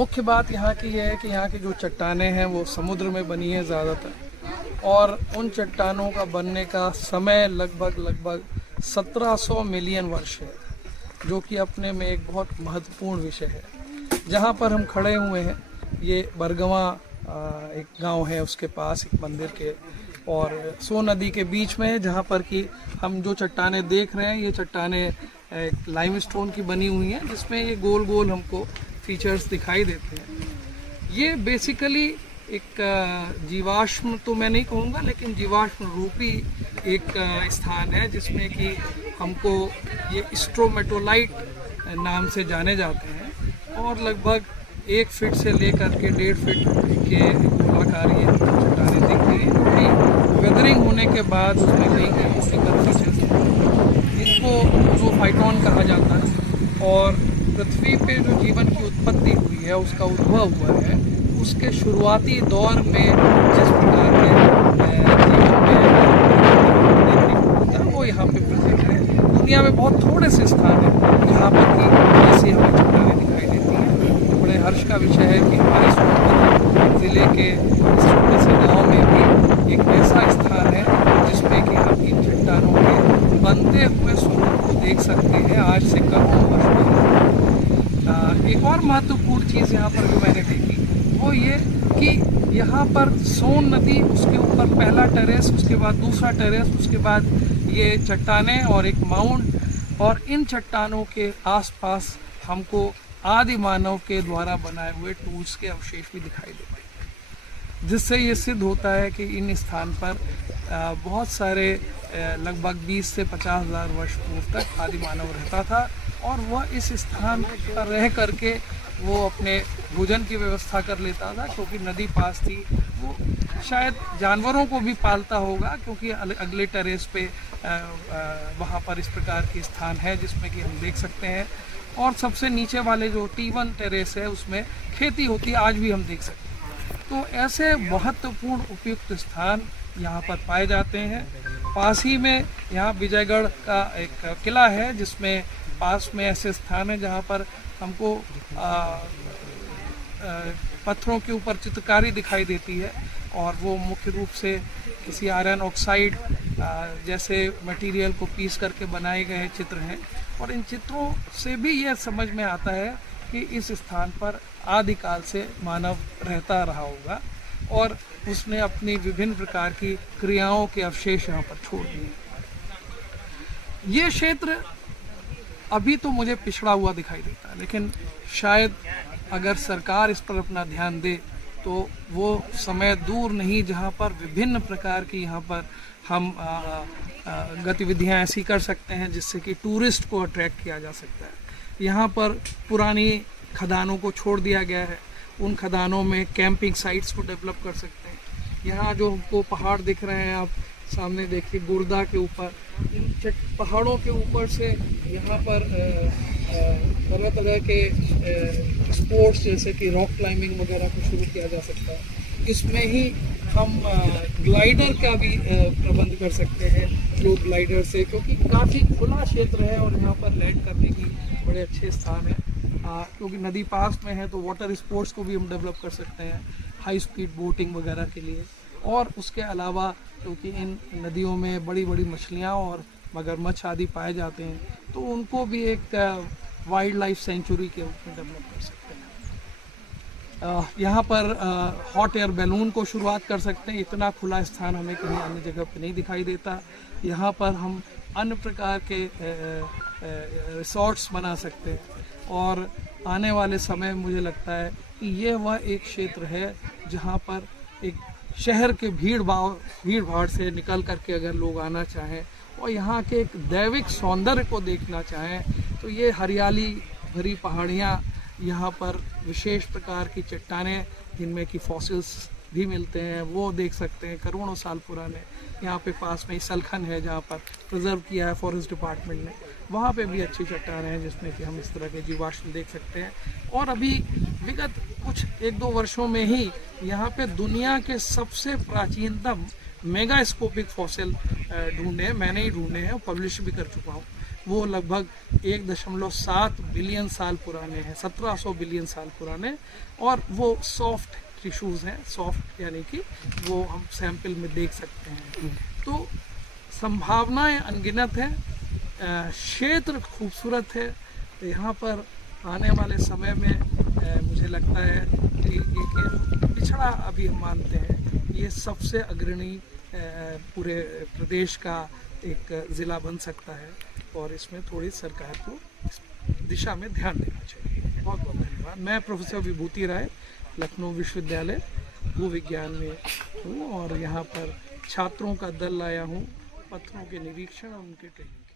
मुख्य बात यहाँ की यह है कि यहाँ की जो चट्टानें हैं वो समुद्र में बनी है ज़्यादातर, और उन चट्टानों का बनने का समय लगभग 1700 मिलियन वर्ष है, जो कि अपने में एक बहुत महत्वपूर्ण विषय है। जहाँ पर हम खड़े हुए हैं ये बरगवा एक गांव है, उसके पास एक मंदिर के, और सो नदी के बीच में है, जहाँ पर कि हम जो चट्टानें देख रहे हैं ये चट्टानें एक लाइमस्टोन की बनी हुई हैं, जिसमें ये गोल गोल हमको फीचर्स दिखाई देते हैं। ये बेसिकली एक जीवाश्म तो मैं नहीं कहूँगा, लेकिन जीवाश्म रूपी एक स्थान है, जिसमें कि हमको ये स्ट्रोमेटोलाइट नाम से जाने जाते हैं, और लगभग 1 फीट से लेकर के 1.5 फीट के गोलाकार ये चट्टानें दिख रही हैं, क्योंकि वेदरिंग होने के बाद उसमें कई केमिकल फीचर्स इनको ज़ोफाइटॉन कहा जाता है। और पृथ्वी पे जो जीवन की उत्पत्ति हुई है, उसका उद्भव हुआ है, उसके शुरुआती दौर में जिस प्रकार के जीवन में वो यहाँ पे प्रेजेंट है। दुनिया में बहुत थोड़े से स्थान हैं जहाँ पर कि ऐसी हमें चट्टानें दिखाई देती हैं। बड़े हर्ष का विषय है कि हमारे सोनभद्र ज़िले के इस छोटे से गाँव में भी एक ऐसा स्थान है जिसमें कि हम इन चट्टानों के बनते हुए स्वरूप को देख सकते हैं आज से करोड़ों वर्ष पहले। एक और महत्वपूर्ण चीज़ यहाँ पर जो मैंने देखी वो ये कि यहाँ पर सोन नदी, उसके ऊपर पहला टेरेस, उसके बाद दूसरा टेरेस, उसके बाद ये चट्टानें और एक माउंट, और इन चट्टानों के आसपास हमको आदि मानव के द्वारा बनाए हुए टूल्स के अवशेष भी दिखाई देते हैं, जिससे ये सिद्ध होता है कि इन स्थान पर बहुत सारे लगभग 20 से 50,000 वर्ष पूर्व तक आदि मानव रहता था, और वह इस स्थान पर रह करके वो अपने भोजन की व्यवस्था कर लेता था, क्योंकि नदी पास थी। वो शायद जानवरों को भी पालता होगा, क्योंकि अगले टेरेस पे वहाँ पर इस प्रकार के स्थान है जिसमें कि हम देख सकते हैं। और सबसे नीचे वाले जो T1 टेरेस है उसमें खेती होती है, आज भी हम देख सकते हैं। तो ऐसे महत्वपूर्ण उपयुक्त स्थान यहाँ पर पाए जाते हैं। पास ही में यहाँ विजयगढ़ का एक किला है, जिसमें पास में ऐसे स्थान है जहाँ पर हमको पत्थरों के ऊपर चित्रकारी दिखाई देती है, और वो मुख्य रूप से किसी आयरन ऑक्साइड जैसे मटेरियल को पीस करके बनाए गए चित्र हैं। और इन चित्रों से भी यह समझ में आता है कि इस स्थान पर आदिकाल से मानव रहता रहा होगा, और उसने अपनी विभिन्न प्रकार की क्रियाओं के अवशेष यहाँ पर छोड़ दिए। ये क्षेत्र अभी तो मुझे पिछड़ा हुआ दिखाई देता है, लेकिन शायद अगर सरकार इस पर अपना ध्यान दे तो वो समय दूर नहीं जहाँ पर विभिन्न प्रकार की यहाँ पर हम गतिविधियाँ ऐसी कर सकते हैं जिससे कि टूरिस्ट को अट्रैक्ट किया जा सकता है। यहाँ पर पुरानी खदानों को छोड़ दिया गया है, उन खदानों में कैंपिंग साइट्स को डेवलप कर सकते हैं। यहाँ जो हमको पहाड़ दिख रहे हैं, आप सामने देखिए गुर्दा के ऊपर, इन पहाड़ों के ऊपर से यहाँ पर तरह तरह के स्पोर्ट्स जैसे कि रॉक क्लाइंबिंग वगैरह को शुरू किया जा सकता है। इसमें ही हम ग्लाइडर का भी प्रबंध कर सकते हैं, जो ग्लाइडर से, क्योंकि काफ़ी खुला क्षेत्र है और यहाँ पर लैंड करने की बड़े अच्छे स्थान हैं। क्योंकि नदी पास में है तो वाटर स्पोर्ट्स को भी हम डेवलप कर सकते हैं, हाई स्पीड बोटिंग वगैरह के लिए। और उसके अलावा क्योंकि इन नदियों में बड़ी बड़ी मछलियाँ और मगरमच्छ आदि पाए जाते हैं, तो उनको भी एक वाइल्ड लाइफ सेंचुरी के रूप में डेवलप कर सकते हैं। यहाँ पर हॉट एयर बैलून को शुरुआत कर सकते हैं। इतना खुला स्थान हमें कहीं अन्य जगह पे नहीं दिखाई देता। यहाँ पर हम अन्य प्रकार के रिसोर्ट्स बना सकते हैं, और आने वाले समय मुझे लगता है कि ये वह एक क्षेत्र है जहाँ पर एक शहर के भीड़ भाड़ से निकल करके अगर लोग आना चाहें और यहाँ के एक दैविक सौंदर्य को देखना चाहें, तो ये हरियाली भरी पहाड़ियाँ, यहाँ पर विशेष प्रकार की चट्टानें जिनमें कि फॉसिल्स भी मिलते हैं, वो देख सकते हैं, करोड़ों साल पुराने। यहाँ पे पास में ही सलखन है जहाँ पर प्रिजर्व किया है फॉरेस्ट डिपार्टमेंट ने, वहाँ पे भी अच्छी चट्टानें हैं जिसमें कि हम इस तरह के जीवाश्म देख सकते हैं। और अभी विगत कुछ 1-2 वर्षों में ही यहाँ पे दुनिया के सबसे प्राचीनतम मेगास्कोपिक फॉसिल ढूंढे हैं, मैंने ही ढूंढे हैं, पब्लिश भी कर चुका हूँ। वो लगभग 1.7 बिलियन साल पुराने हैं, 1700 बिलियन साल पुराने, और वो सॉफ्ट टिश्यूज़ हैं, सॉफ्ट यानी कि वो हम सैंपल में देख सकते हैं। तो संभावनाएं अनगिनत हैं, क्षेत्र खूबसूरत है। तो यहाँ पर आने वाले समय में मुझे लगता है कि पिछड़ा अभी हम मानते हैं, ये सबसे अग्रणी पूरे प्रदेश का एक ज़िला बन सकता है, और इसमें थोड़ी सरकार को इस दिशा में ध्यान देना चाहिए। बहुत बहुत धन्यवाद। मैं प्रोफेसर विभूति राय, लखनऊ विश्वविद्यालय भूविज्ञान में हूँ, और यहाँ पर छात्रों का दल लाया हूँ, पत्थरों के निरीक्षण और उनके ट्रेनिंग।